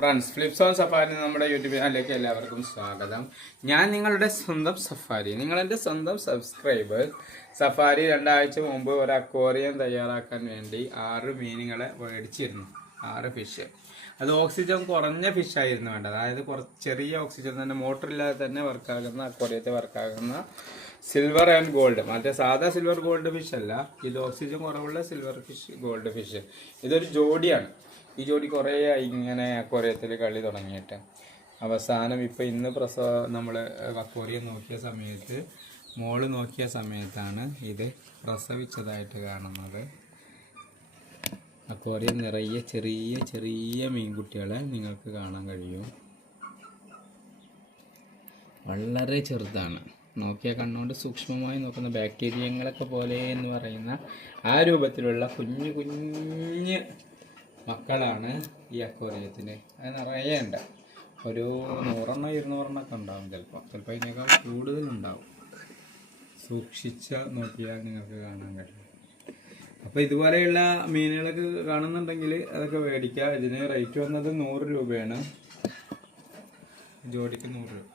Friends flips on safari നമ്മുടെ YouTube ചാനലിലേക്ക് എല്ലാവർക്കും സ്വാഗതം. ഞാൻ നിങ്ങളുടെ സ്വന്തം സഫാരി, നിങ്ങളെൻ്റെ സ്വന്തം സബ്സ്ക്രൈബർ. സഫാരി 2 ആഴ്ച മുമ്പ് ഒരു അക്വേറിയം തയ്യാറാക്കാൻ വേണ്ടി 6 മീനുകളെ മേടിച്ചിരുന്നു. 6 ഫിഷ്. അത് ഓക്സിജൻ കുറഞ്ഞ ഫിഷായിരുന്നു വേണ്ടത്. അതായത് ചെറിയ ഓക്സിജൻ തന്നെ, മോട്ടറില്ലാതെ തന്നെ വർക്കാകുന്ന, അക്വേറിയത്തെ വർക്കാകുന്ന സിൽവർ ആൻഡ് ഗോൾഡ്. മറ്റേ സാധാ സിൽവർ ഗോൾഡ് ഫിഷ് അല്ല, ഇത് ഓക്സിജൻ കുറവുള്ള സിൽവർ ഫിഷ് ഗോൾഡ് ഫിഷ്. ഇതൊരു ജോഡിയാണ്. ഈ ജോഡി കുറേ ഇങ്ങനെ അക്വേറിയത്തിൽ കളി തുടങ്ങിയിട്ട് അവസാനം ഇപ്പം ഇന്ന് നമ്മൾ അക്വേറിയം നോക്കിയ സമയത്ത്, മോള് നോക്കിയ സമയത്താണ് ഇത് പ്രസവിച്ചതായിട്ട് കാണുന്നത്. അക്വേറിയം നിറയെ ചെറിയ ചെറിയ മീൻകുട്ടികളെ നിങ്ങൾക്ക് കാണാൻ കഴിയും. വളരെ ചെറുതാണ്. നോക്കിയ കണ്ണുകൊണ്ട് സൂക്ഷ്മമായി നോക്കുന്ന ബാക്ടീരിയങ്ങളൊക്കെ പോലെ എന്ന് പറയുന്ന ആ രൂപത്തിലുള്ള കുഞ്ഞു കുഞ്ഞ് മക്കളാണ് ഈ അക്വേറിയത്തിന്. അത് നിറയെ ഉണ്ട്. ഒരു 100-200 ഒക്കെ ഉണ്ടാവും. ചിലപ്പോൾ ഇതിനേക്കാൾ കൂടുതലുണ്ടാവും. സൂക്ഷിച്ച നോക്കിയാൽ നിങ്ങൾക്ക് കാണാൻ കഴിയും. അപ്പോൾ ഇതുപോലെയുള്ള മീനുകളൊക്കെ കാണുന്നുണ്ടെങ്കിൽ അതൊക്കെ മേടിക്കുക. ഇതിന് റേറ്റ് വന്നത് 100 രൂപയാണ്. ജോഡിക്ക് 100 രൂപ.